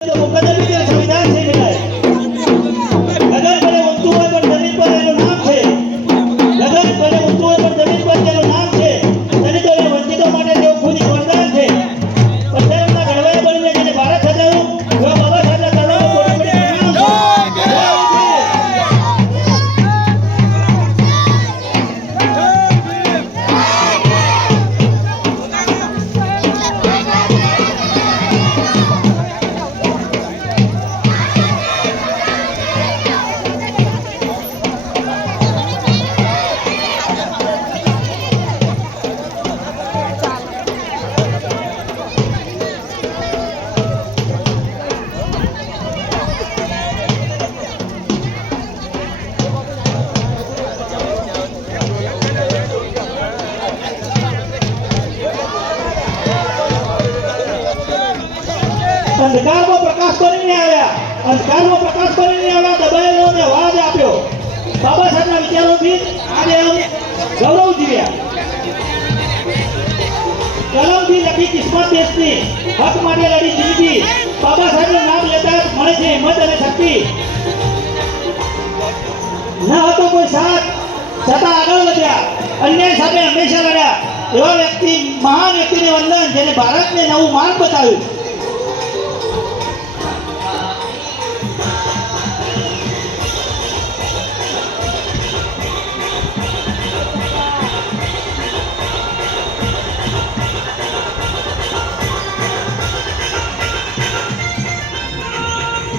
संविधान से मिला है। गगन बड़े ऊंचू है पर जमीन पर એનું નામ છે। ગગન બड़े ऊंचू है पर जमीन पर તેનું નામ છે। દલિતો અને વંચિતો માટે તેઓ ખુદ વરદાન છે। પટેલના ઘડવાઈ બનીને જેને ભારત સજાવ્યું એવા બાબા સાહેબના ચરણોમાં કોટી કોટી પ્રણામ છે। અંધકારમાં પ્રકાશ કરીને આવ્યા, અંધકારમાં પ્રકાશ કરીને આવ્યા, દબાયેલોને અવાજ આપ્યો। બાબા સાહેબના વિચારોથી આજે આમ ગૌરવ જીવ્યા। કલમથી લખી કિસ્મત દેશની, હક માટે લડી જિંદગી। બાબા સાહેબનું નામ લેતા મળે છે હિંમત અને શક્તિ। ન હતો કોઈ સાથ છતાં આગળ વધ્યા, અન્યાય સામે હંમેશા લડ્યા। એવા વ્યક્તિ, મહાન વ્યક્તિને વંદન, જેને ભારતને નવું માર્ગ બતાવ્યું।